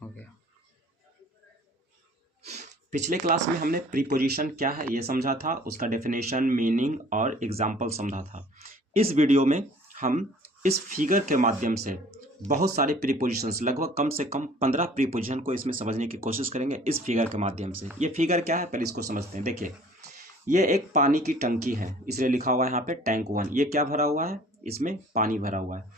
हो गया। पिछले क्लास में हमने प्रीपोजिशन क्या है ये समझा था, उसका डेफिनेशन, मीनिंग और एग्जाम्पल समझा था। इस वीडियो में हम इस फिगर के माध्यम से बहुत सारे प्रीपोजिशंस, लगभग कम से कम 15 प्रीपोजिशन को इसमें समझने की कोशिश करेंगे इस फिगर के माध्यम से। ये फिगर क्या है पहले इसको समझते हैं। देखिए, ये एक पानी की टंकी है, इसलिए लिखा हुआ है यहाँ पे टैंक 1। ये क्या भरा हुआ है, इसमें पानी भरा हुआ है।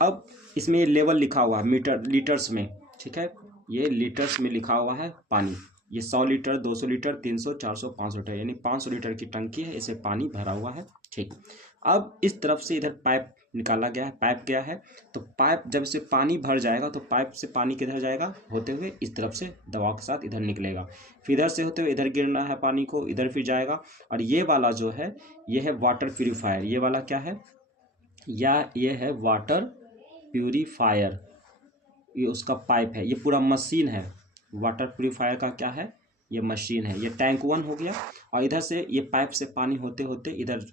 अब इसमें ये लेवल लिखा हुआ है मीटर लीटर्स में, ठीक है, ये लीटर्स में लिखा हुआ है पानी। ये 100 लीटर, 200 लीटर, 300, 400, 500 लीटर, यानी 500 लीटर की टंकी है, इसे पानी भरा हुआ है। ठीक, अब इस तरफ से इधर पाइप निकाला गया है। पाइप क्या है, तो पाइप जब से पानी भर जाएगा तो पाइप से पानी किधर जाएगा, होते हुए इस तरफ से दबाव के साथ इधर निकलेगा, फिर इधर से होते हुए इधर गिरना है पानी को, इधर फिर जाएगा। और ये वाला जो है ये है वाटर प्यूरिफायर। ये वाला क्या है, या ये है वाटर प्यूरिफायर, ये उसका पाइप है, ये पूरा मशीन है। वाटर प्यूरिफायर का क्या है, ये मशीन है। ये टैंक 1 हो गया, और इधर से ये पाइप से पानी होते होते इधर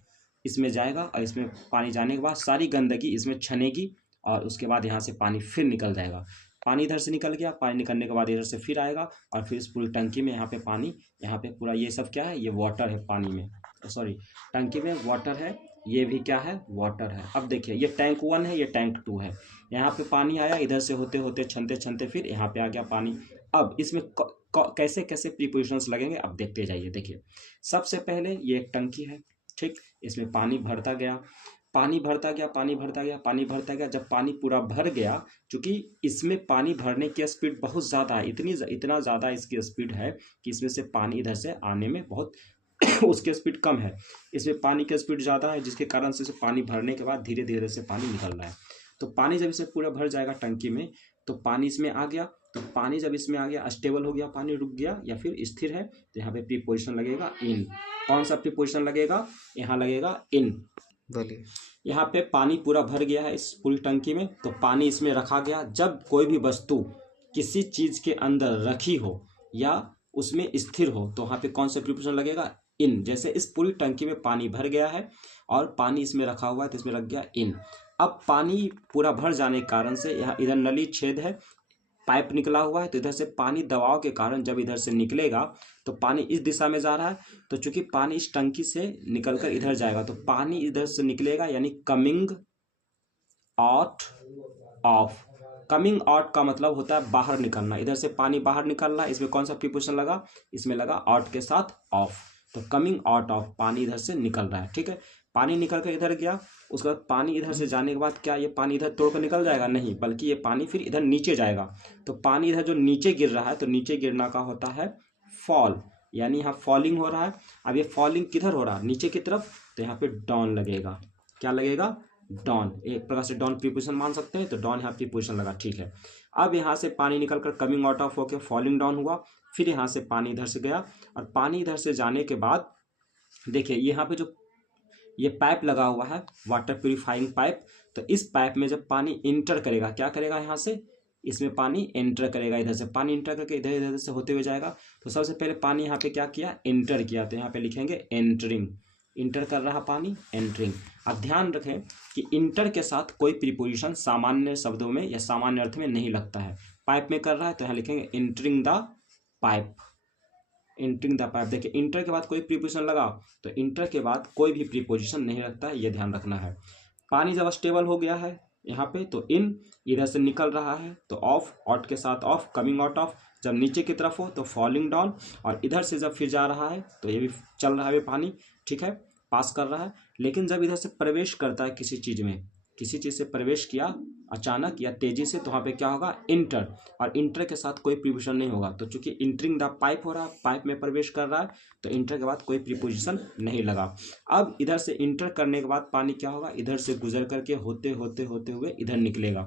इसमें जाएगा, और इसमें पानी जाने के बाद सारी गंदगी इसमें छनेगी, और उसके बाद यहाँ से पानी फिर निकल जाएगा। पानी इधर से निकल गया, पानी निकलने के बाद इधर से फिर आएगा, और फिर इस पूरी टंकी में यहाँ पे पानी, यहाँ पे पूरा ये सब क्या है, ये वाटर है पानी में, सॉरी टंकी में वाटर है, ये भी क्या है, वाटर है। अब देखिए, ये टैंक 1 है, ये टैंक 2 है। यहाँ पे पानी आया, इधर से होते होते छनते छनते फिर यहाँ पे आ गया पानी। अब इसमें कैसे कैसे प्रीपोजिशंस लगेंगे अब देखते जाइए। देखिए, सबसे पहले ये एक टंकी है, ठीक, इसमें पानी भरता गया, पानी भरता गया, पानी भरता गया, पानी भरता गया। जब पानी पूरा भर गया, क्योंकि इसमें पानी भरने की स्पीड बहुत ज़्यादा है, इतना ज़्यादा इसकी स्पीड है कि इसमें से पानी इधर से आने में बहुत उसकी स्पीड कम है, इसमें पानी की स्पीड ज़्यादा है, जिसके कारण से पानी भरने के बाद धीरे धीरे से पानी निकल रहा है। तो पानी जब इसे पूरा भर जाएगा टंकी में, तो पानी इसमें आ गया, तो पानी जब इसमें आ गया, स्टेबल हो गया, पानी रुक गया या फिर स्थिर है, तो यहाँ पे प्रीपोजिशन लगेगा इन। कौन सा प्रीपोजिशन लगेगा, यहाँ लगेगा इन। बोलिए। यहाँ पे पानी पूरा भर गया है इस पूरी टंकी में, तो पानी इसमें रखा गया। जब कोई भी वस्तु किसी चीज के अंदर रखी हो या उसमें स्थिर हो, तो वहाँ पे कौन सा प्रीपोजिशन लगेगा, इन। जैसे इस पूरी टंकी में पानी भर गया है और पानी इसमें रखा हुआ है, तो इसमें लग गया इन। अब पानी पूरा भर जाने के कारण से यहाँ इधर नली छेद है, पाइप निकला हुआ है, तो इधर से पानी दबाव के कारण जब इधर से निकलेगा तो पानी इस दिशा में जा रहा है, तो चूंकि पानी इस टंकी से निकलकर इधर जाएगा, तो पानी इधर से निकलेगा, यानी coming out of. Coming out का मतलब होता है बाहर निकलना, इधर से पानी बाहर निकल रहा है। इसमें कौन सा प्रीपोजिशन लगा, इसमें लगा आउट के साथ ऑफ, तो कमिंग आउट ऑफ, पानी इधर से निकल रहा है। ठीक है, पानी निकल कर इधर गया, उसके बाद पानी इधर से जाने के बाद क्या ये पानी इधर तोड़ कर निकल जाएगा, नहीं, बल्कि ये पानी फिर इधर नीचे जाएगा। तो पानी इधर जो नीचे गिर रहा है, तो नीचे गिरना का होता है फॉल, यानी यहाँ फॉलिंग हो रहा है। अब ये फॉलिंग किधर हो रहा है, नीचे की तरफ, तो यहाँ पे डाउन लगेगा। क्या लगेगा, डाउन। एक प्रकार से डाउन प्रीपोजिशन मान सकते हैं, तो डाउन यहाँ प्रीपोजिशन लगा। ठीक है, अब यहाँ से पानी निकलकर कमिंग आउट ऑफ होकर फॉलिंग डाउन हुआ, फिर यहाँ से पानी इधर से गया, और पानी इधर से जाने के बाद देखिए यहाँ पे जो ये पाइप लगा हुआ है, वाटर प्यूरिफाइंग पाइप, तो इस पाइप में जब पानी इंटर करेगा, क्या करेगा, यहाँ से इसमें पानी एंटर करेगा, इधर से पानी इंटर करके इधर इधर से होते हुए जाएगा। तो सबसे पहले पानी यहाँ पे क्या किया, एंटर किया, तो यहाँ पे लिखेंगे एंटरिंग, इंटर कर रहा पानी, एंटरिंग। अब ध्यान रखें कि इंटर के साथ कोई प्रीपोजिशन सामान्य शब्दों में या सामान्य अर्थ में नहीं लगता है। पाइप में कर रहा है, तो यहाँ लिखेंगे entering the pipe, entering the pipe. देखिए, इंटर के बाद कोई प्रीपोजिशन लगा, तो इंटर के बाद कोई भी प्रीपोजिशन नहीं लगता है, ये ध्यान रखना है। पानी जब स्टेबल हो गया है यहाँ पे, तो इन, इधर से निकल रहा है तो ऑफ, आउट के साथ ऑफ, कमिंग आउट ऑफ। जब नीचे की तरफ हो तो फॉलिंग डाउन, और इधर से जब फिर जा रहा है तो ये भी चल रहा है पानी, ठीक है, पास कर रहा है। लेकिन जब इधर से प्रवेश करता है किसी चीज़ में, किसी चीज़ से प्रवेश किया अचानक या तेजी से, तो वहाँ पे क्या होगा, इंटर, और इंटर के साथ कोई प्रीपोजिशन नहीं होगा। तो चूंकि इंटरिंग द पाइप हो रहा है, पाइप में प्रवेश कर रहा है, तो इंटर के बाद कोई प्रीपोजिशन नहीं लगा। अब इधर से इंटर करने के बाद पानी क्या होगा, इधर से गुजर करके होते होते होते हुए इधर निकलेगा।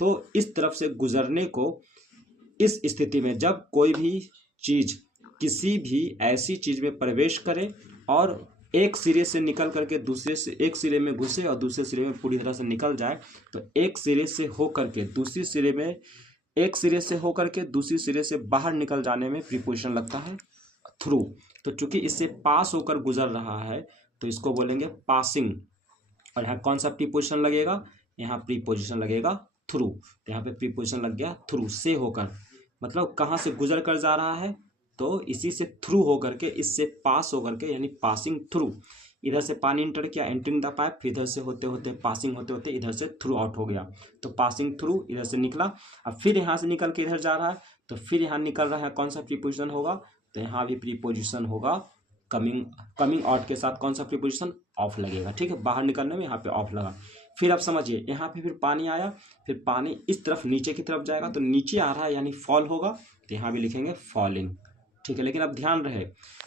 तो इस तरफ से गुजरने को, इस स्थिति में जब कोई भी चीज़ किसी भी ऐसी चीज़ में प्रवेश करे और एक सिरे से निकल करके दूसरे से, एक सिरे में घुसे और दूसरे सिरे में पूरी तरह से निकल जाए, तो एक सिरे से होकर के दूसरी सिरे में, एक सिरे से होकर के दूसरी सिरे से बाहर निकल जाने में प्रीपोजिशन लगता है थ्रू। तो चूंकि इससे पास होकर गुजर रहा है, तो इसको बोलेंगे पासिंग। और यहाँ कौन सा प्रीपोजिशन लगेगा, यहाँ प्रीपोजिशन लगेगा थ्रू, तो यहाँ पे प्रीपोजिशन लग गया थ्रू, से होकर। मतलब कहाँ से गुजर कर जा रहा है, तो इसी से थ्रू होकर के, इससे पास होकर के, यानी पासिंग थ्रू। इधर से पानी इंटर किया, एंटरिंग द पाइप, फिर इधर से होते होते पासिंग होते होते इधर से थ्रू आउट हो गया, तो पासिंग थ्रू इधर से निकला। अब फिर यहाँ से निकल के इधर जा रहा है, तो फिर यहाँ निकल रहा है, कौन सा प्रीपोजिशन होगा, तो यहाँ भी प्रीपोजिशन होगा कमिंग आउट के साथ कौन सा प्रीपोजिशन, ऑफ लगेगा। ठीक है, बाहर निकलने में यहाँ पे ऑफ लगा। फिर आप समझिए, यहाँ पे फिर पानी आया, फिर पानी इस तरफ नीचे की तरफ जाएगा, तो नीचे आ रहा है यानी फॉल होगा, तो यहाँ भी लिखेंगे फॉलिंग। ठीक है, लेकिन अब ध्यान रहे,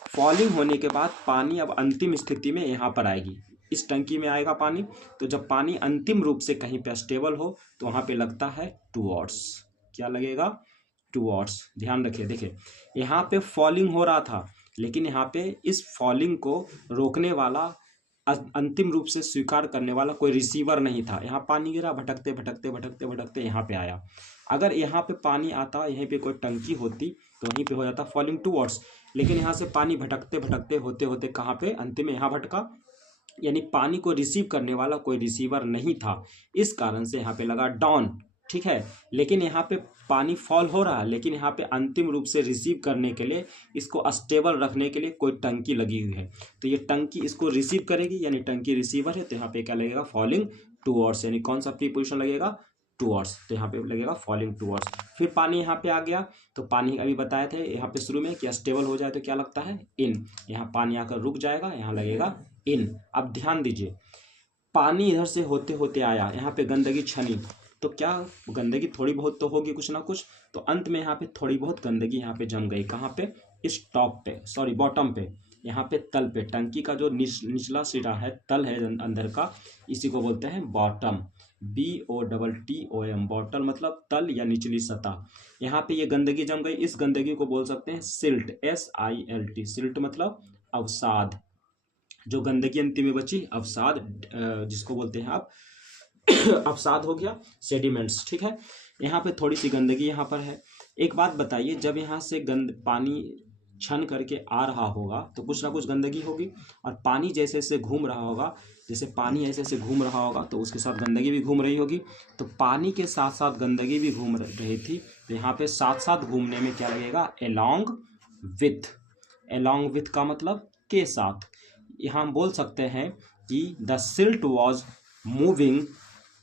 फॉलिंग होने के बाद पानी अब अंतिम स्थिति में यहाँ पर आएगी, इस टंकी में आएगा पानी। तो जब पानी अंतिम रूप से कहीं पे स्टेबल हो, तो वहाँ पे लगता है टूवर्ड्स। क्या लगेगा, टूवर्ड्स। ध्यान रखिए, देखिए यहाँ पे फॉलिंग हो रहा था, लेकिन यहाँ पे इस फॉलिंग को रोकने वाला, अंतिम रूप से स्वीकार करने वाला कोई रिसीवर नहीं था। यहाँ पानी गिरा, भटकते भटकते भटकते भटकते यहाँ पे आया। अगर यहाँ पे पानी आता, यहीं पे कोई टंकी होती, तो वहीं पे हो जाता फॉलिंग टूवर्ड्स। लेकिन यहाँ से पानी भटकते भटकते होते होते कहाँ पे, अंतिम में यहाँ भटका, यानी पानी को रिसीव करने वाला कोई रिसीवर नहीं था, इस कारण से यहाँ पे लगा डाउन। ठीक है, लेकिन यहाँ पे पानी फॉल हो रहा है, लेकिन यहाँ पे अंतिम रूप से रिसीव करने के लिए, इसको स्टेबल रखने के लिए कोई टंकी लगी हुई है, तो ये टंकी इसको रिसीव करेगी, यानी टंकी रिसीवर है, तो यहाँ पे क्या लगेगा, फॉलिंग टूवर्ड्स, यानी कौन सा प्रीपोजिशन लगेगा, टूवर्ड्स, तो यहाँ पे लगेगा फॉलिंग टूवर्ड्स। फिर पानी यहाँ पे आ गया, तो पानी अभी बताए थे यहाँ पे शुरू में कि स्टेबल हो जाए तो क्या लगता है, इन। यहाँ पानी आकर रुक जाएगा, यहाँ लगेगा इन। अब ध्यान दीजिए, पानी इधर से होते होते आया, यहाँ पे गंदगी छनी, तो क्या गंदगी थोड़ी बहुत तो होगी, कुछ ना कुछ, तो अंत में यहाँ पे थोड़ी बहुत गंदगी यहाँ पे जम गई, कहाँ पे, इस टॉप पे, सॉरी बॉटम पे, यहाँ पे तल पे, टंकी का जो निचला सिरा है, तल है अंदर का, इसी को बोलते हैं बॉटम, BOTTOM, बॉटल मतलब तल या निचली सतह। यहाँ पे ये गंदगी जम गई, इस गंदगी को बोल सकते हैं सिल्ट, SILT, सिल्ट मतलब अवसाद। जो गंदगी अंतिम में बची, अवसाद, जिसको बोलते हैं आप अवसाद हो गया, सेडिमेंट्स। ठीक है, यहाँ पे थोड़ी सी गंदगी यहाँ पर है। एक बात बताइए, जब यहाँ से पानी छन करके आ रहा होगा, तो कुछ ना कुछ गंदगी होगी, और पानी जैसे जैसे घूम रहा होगा, जैसे पानी ऐसे ऐसे घूम रहा होगा, तो उसके साथ गंदगी भी घूम रही होगी। तो पानी के साथ साथ गंदगी भी घूम रही थी, तो यहाँ पे साथ साथ घूमने में क्या लगेगा, एलॉन्ग विथ। एलॉन्ग विथ का मतलब के साथ। यहाँ हम बोल सकते हैं कि the silt was moving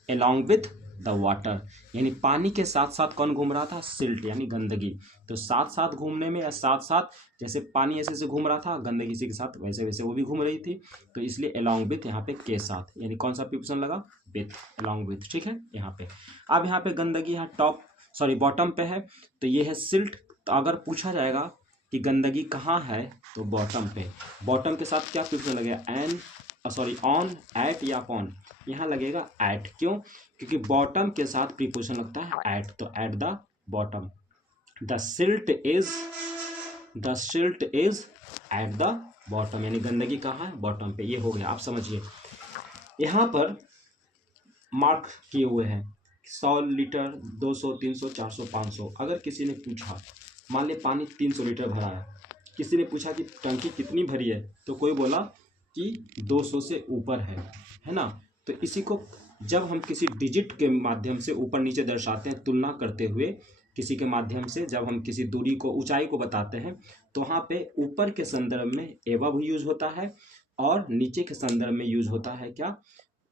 along with the water, यानी पानी के साथ साथ कौन घूम रहा था, सिल्ट यानी गंदगी। तो साथ साथ घूमने में, या साथ साथ जैसे पानी ऐसे ऐसे घूम रहा था, गंदगी इसी के साथ वैसे वैसे वो भी घूम रही थी, तो इसलिए along with यहाँ पे के साथ, यानी कौन सा प्रीपोजिशन लगा, with, along with। ठीक है, यहाँ पे अब यहाँ पे गंदगी यहाँ टॉप, सॉरी बॉटम पे है, तो ये है सिल्ट। तो अगर पूछा जाएगा कि गंदगी कहाँ है, तो बॉटम पे। बॉटम के साथ क्या प्रीपोजिशन लगेगा, ऑन, एट या अपॉन, यहाँ लगेगा एट। क्यों, क्योंकि बॉटम के साथ प्रीपोजिशन लगता है एट, तो at the bottom. The silt is at the bottom, यानी गंदगी कहाँ है, बॉटम पे। ये हो गया, आप समझिए। यहाँ पर मार्क किए हुए हैं 100 लीटर, 200, 300, 400, 500। अगर किसी ने पूछा, मान ले पानी 300 लीटर भरा है, किसी ने पूछा कि टंकी कितनी भरी है, तो कोई बोला कि 200 से ऊपर है ना। तो इसी को जब हम किसी डिजिट के माध्यम से ऊपर नीचे दर्शाते हैं, तुलना करते हुए किसी के माध्यम से, जब हम किसी दूरी को, ऊंचाई को बताते हैं, तो वहाँ पे ऊपर के संदर्भ में एबव यूज होता है, और नीचे के संदर्भ में यूज होता है क्या,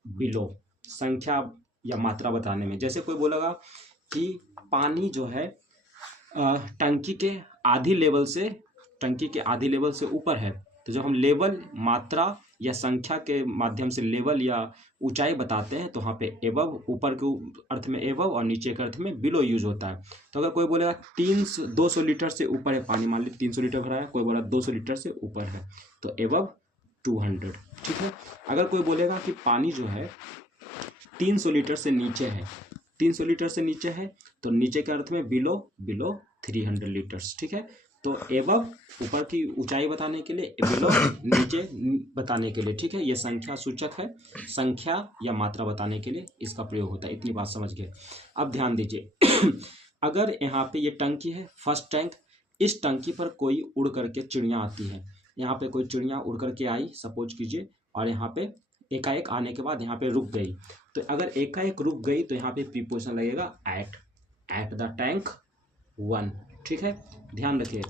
बिलो, संख्या या मात्रा बताने में। जैसे कोई बोलेगा कि पानी जो है टंकी के आधी लेवल से ऊपर है, तो जब हम लेवल, मात्रा या संख्या के माध्यम से लेवल या ऊंचाई बताते हैं, तो वहाँ पे एबव, ऊपर के अर्थ में एबव, और नीचे के अर्थ में बिलो यूज होता है। तो अगर कोई बोलेगा 200 लीटर से ऊपर है पानी, मान ली 300 लीटर भरा है, कोई बोला 200 लीटर से ऊपर है, तो एबव 200। ठीक है, अगर कोई बोलेगा कि पानी जो है 300 लीटर से नीचे है, 300 लीटर से नीचे है, तो नीचे के अर्थ में बिलो 300 लीटर्स। ठीक है, तो एबव ऊपर की ऊंचाई बताने के लिए, बिलो नीचे बताने के लिए। ठीक है, ये संख्या सूचक है, संख्या या मात्रा बताने के लिए इसका प्रयोग होता है। इतनी बात समझ गए। अब ध्यान दीजिए अगर यहाँ पे ये टंकी है, फर्स्ट टैंक, इस टंकी पर कोई उड़ करके चिड़िया आती है, यहाँ पे कोई चिड़िया उड़ करके आई सपोज कीजिए, और यहाँ पे एकाएक आने के बाद यहाँ पे रुक गई। तो अगर एकाएक रुक गई, तो यहाँ पे प्रीपोजिशन लगेगा एट द टैंक, 1। ठीक है, ध्यान रखिए,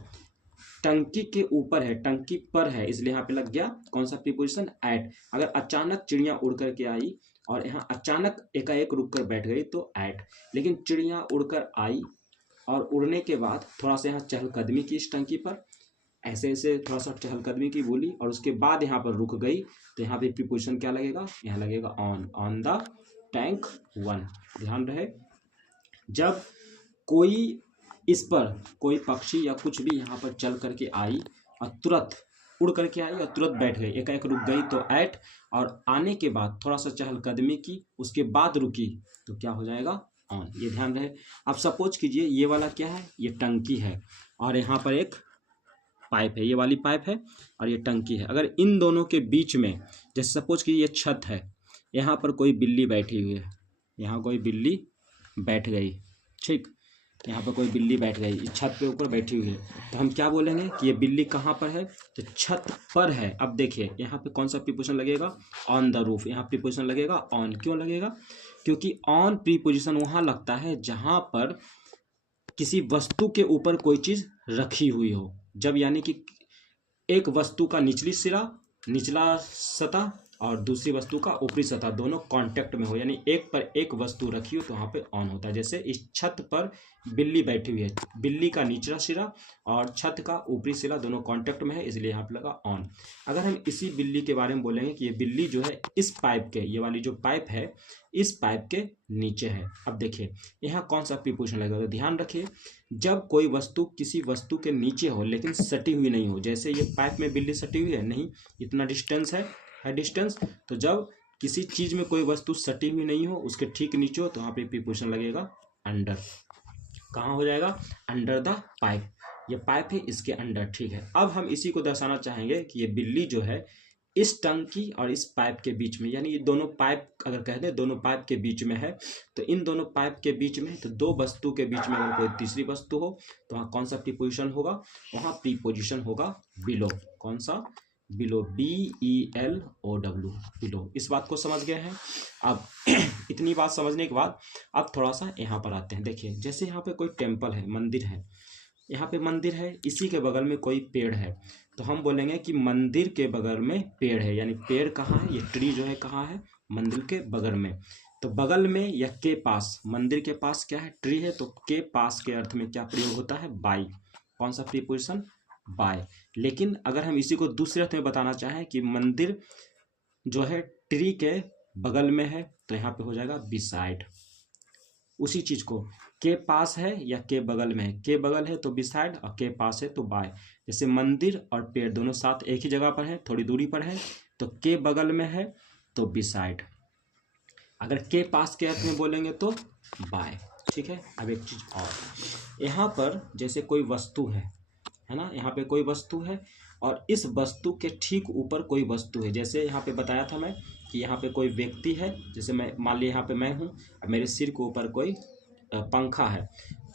टंकी के ऊपर है, टंकी पर है, इसलिए यहाँ पे लग गया कौन सा प्रीपोजिशन, एट। अगर अचानक चिड़िया उड़ करके आई और यहाँ अचानक एकाएक रुक कर बैठ गई तो एट। लेकिन चिड़िया उड़कर आई और उड़ने के बाद थोड़ा सा यहाँ चहलकदमी की इस टंकी पर, ऐसे ऐसे थोड़ा सा चहलकदमी की बोली और उसके बाद यहाँ पर रुक गई, तो यहाँ पे प्रीपोजिशन क्या लगेगा, यहाँ लगेगा ऑन द टैंक 1। ध्यान रहे, जब कोई इस पर कोई पक्षी या कुछ भी यहाँ पर चल करके आई और तुरंत उड़ करके आई और तुरंत बैठ गई, एकाएक रुक गई तो एट, और आने के बाद थोड़ा सा चहलकदमी की उसके बाद रुकी तो क्या हो जाएगा, ऑन। ये ध्यान रहे। अब सपोज कीजिए ये वाला क्या है, ये टंकी है और यहाँ पर एक पाइप है, ये वाली पाइप है और ये टंकी है। अगर इन दोनों के बीच में, जैसे सपोज कीजिए ये छत है, यहाँ पर कोई बिल्ली बैठी हुई है, यहाँ कोई बिल्ली बैठ गई, ठीक, यहाँ पर कोई बिल्ली बैठ गई, इस छत पे ऊपर बैठी हुई है, तो हम क्या बोलेंगे कि ये बिल्ली कहाँ पर है, तो छत पर है। अब देखिए यहाँ पे कौन सा प्रीपोजिशन लगेगा, ऑन द रूफ। यहाँ प्रीपोजिशन लगेगा ऑन, क्यों लगेगा, क्योंकि ऑन प्रीपोजिशन वहाँ लगता है जहाँ पर किसी वस्तु के ऊपर कोई चीज़ रखी हुई हो। जब यानी कि एक वस्तु का निचला सतह और दूसरी वस्तु का ऊपरी सतह दोनों कांटेक्ट में हो, यानी एक पर एक वस्तु रखी हो तो वहाँ पे ऑन होता है। जैसे इस छत पर बिल्ली बैठी हुई है, बिल्ली का निचला सिरा और छत का ऊपरी सिरा दोनों कांटेक्ट में है, इसलिए यहाँ पे लगा ऑन। अगर हम इसी बिल्ली के बारे में बोलेंगे कि ये बिल्ली जो है इस पाइप के, ये वाली जो पाइप है इस पाइप के नीचे है। अब देखिए यहाँ कौन सा प्रीपोजिशन लगेगा, तो ध्यान रखिए, जब कोई वस्तु किसी वस्तु के नीचे हो लेकिन सटी हुई नहीं हो, जैसे ये पाइप में बिल्ली सटी हुई है, नहीं, इतना डिस्टेंस है डिस्टेंस, तो जब किसी चीज में कोई वस्तु सटी हुई नहीं हो, उसके ठीक नीचे हो, तो वहाँ पे प्रीपोजिशन लगेगा अंडर। कहाँ हो जाएगा, अंडर द पाइप, ये पाइप है इसके अंडर, ठीक है। अब हम इसी को दर्शाना चाहेंगे कि ये बिल्ली जो है इस टंकी और इस पाइप के बीच में, यानी ये दोनों पाइप अगर कह दें दोनों पाइप के बीच में है, तो इन दोनों पाइप के बीच में, तो दो वस्तु के बीच में अगर कोई तीसरी वस्तु हो तो वहाँ कौन सा प्रीपोजिशन होगा, वहाँ प्रीपोजिशन होगा बिलो। कौन सा, बिलो, BELOW, बिलो। इस बात को समझ गए हैं। अब इतनी बात समझने के बाद अब थोड़ा सा यहाँ पर आते हैं। देखिए जैसे यहाँ पे कोई टेम्पल है, मंदिर है, यहाँ पे मंदिर है, इसी के बगल में कोई पेड़ है, तो हम बोलेंगे कि मंदिर के बगल में पेड़ है, यानी पेड़ कहाँ है, ये ट्री जो है कहाँ है, मंदिर के बगल में। तो बगल में या के पास, मंदिर के पास क्या है, ट्री है, तो के पास के अर्थ में क्या प्रयोग होता है, बाय। कौन सा प्रीपोजिशन, बाय। लेकिन अगर हम इसी को दूसरे अर्थ में बताना चाहें कि मंदिर जो है ट्री के बगल में है, तो यहाँ पे हो जाएगा बिसाइड। उसी चीज को के पास है या के बगल में है, के बगल है तो बिसाइड और के पास है तो बाय। जैसे मंदिर और पेड़ दोनों साथ एक ही जगह पर है, थोड़ी दूरी पर है, तो के बगल में है तो बिसाइड। अगर के पास के अर्थ में बोलेंगे तो बाय, ठीक है। अब एक चीज और, यहाँ पर जैसे कोई वस्तु है ना, यहाँ पे कोई वस्तु है और इस वस्तु के ठीक ऊपर कोई वस्तु है। जैसे यहाँ पे बताया था मैं कि यहाँ पे कोई व्यक्ति है, जैसे मैं मान लिया यहाँ पे मैं हूँ, मेरे सिर के ऊपर कोई पंखा है।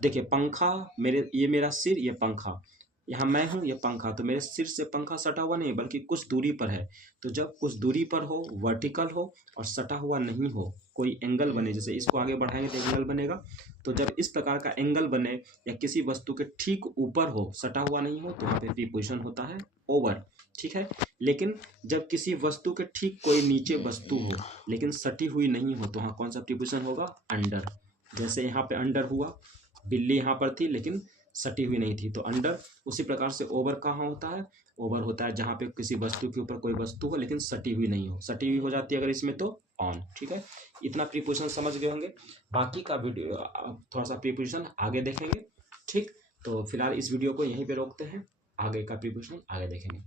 देखिए पंखा, ये मेरा सिर, ये पंखा, यहाँ मैं हूँ, ये पंखा, तो मेरे सिर से पंखा सटा हुआ नहीं बल्कि कुछ दूरी पर है। तो जब कुछ दूरी पर हो, वर्टिकल हो और सटा हुआ नहीं हो, कोई एंगल बने, जैसे इसको आगे बढ़ाएंगे तो एंगल बनेगा, तो जब इस प्रकार का एंगल बने या किसी वस्तु के ठीक ऊपर हो, सटा हुआ नहीं हो, तो वहाँ पे प्रीपोजिशन होता है ओवर, ठीक है। लेकिन जब किसी वस्तु के ठीक कोई नीचे वस्तु हो लेकिन सटी हुई नहीं हो, तो वहाँ कौन सा प्रीपोजिशन होगा, अंडर। जैसे यहाँ पे अंडर हुआ, बिल्ली यहाँ पर थी लेकिन सटी हुई नहीं थी, तो अंडर। उसी प्रकार से ओवर कहाँ होता है, ओवर होता है जहाँ पे किसी वस्तु के ऊपर कोई वस्तु हो लेकिन सटी हुई नहीं हो, सटी हुई हो जाती है अगर इसमें तो ऑन, ठीक है। इतना प्रीपोजिशन समझ गए होंगे, बाकी का वीडियो थोड़ा सा प्रीपोजिशन आगे देखेंगे, ठीक। तो फिलहाल इस वीडियो को यहीं पे रोकते हैं, आगे का प्रीपोजिशन आगे देखेंगे।